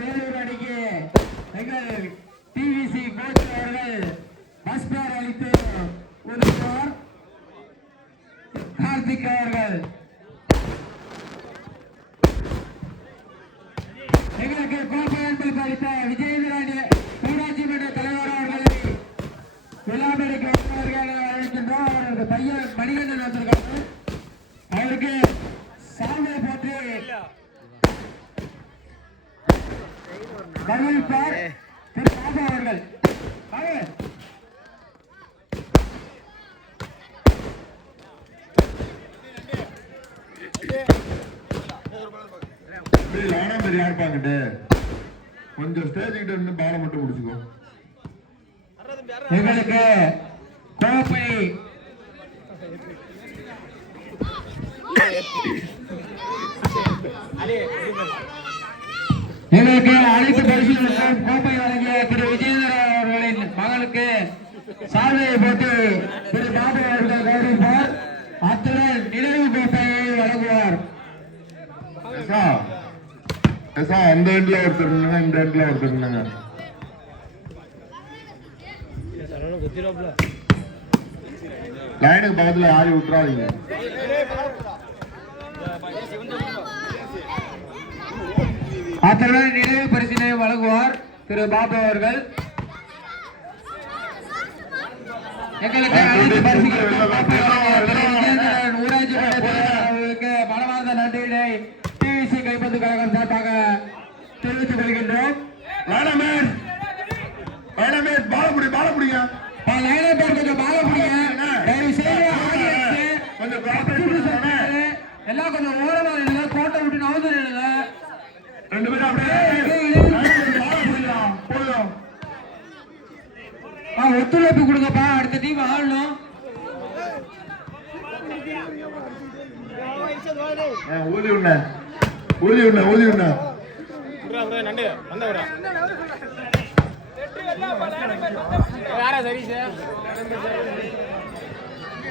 வேலூர் அணிக்கு எங்கள் TVC coach அவர்கள் ஃபர்ஸ்ட் பேர் அளித்து உதவுவார். கார்த்திக் அவர்கள் எங்களுக்கு கோப்பை அன்பளிப்பு அளித்த விஜயேந்திரன் ஊராட்சி மன்ற தலைவர் அவர்களை விழாமேடைக்கு வருவார்கள் அழைக்கின்றோம். அவரது பையன் மணிகண்டன் வந்திருக்காங்க. அவருக்கு சால்வை போட்டு வரவேற்பார் திரு பாபு அவர்கள். இருப்பாங்கிட்டு கொஞ்சம் ஸ்டேஜ் கிட்ட இருந்து பாலை மட்டும் முடிச்சுக்கோ. எங்களுக்கு கோப்பை எங்களுக்கு அனைத்து பரிசுகளுக்கும் கோப்பை வழங்கிய திரு விஜயேந்திரன் அவர்களின் மகளுக்கு சால்வையை போட்டு திரு பாபு அவர்கள் கௌரவிப்பார். அத்துடன் நினைவு கோப்பையை வழங்குவார். அந்த எண்ட்ல ஒருத்தர் இந்த எண்ட்ல ஒருத்தர் லைனுக்கு பக்கத்துல ஆடி விட்டுறாதீங்க. அத்துடன் நினைவு பரிசினை வழங்குவார் திரு பாபு அவர்கள். எங்களுக்கு ஊராட்சி அவர்களுக்கு மனமார்ந்த நன்றியினை டிவிசி கைப்பந்து கழகம் சார்பாக தெரிவித்துக் கொள்கின்றோம். எல்லாம் கொஞ்சம் ஓரமா இல்ல, கோட்டை விட்டு நவந்து இல்ல, ரெண்டு பேரும் ஒத்துழைப்பு கொடுங்கப்பா. அடுத்த டீம் ஆடணும். ஊதி உண்ண ஊதி உண்ண ஊதி உண்ண நண்டு வந்த விட யாரா சரி சார்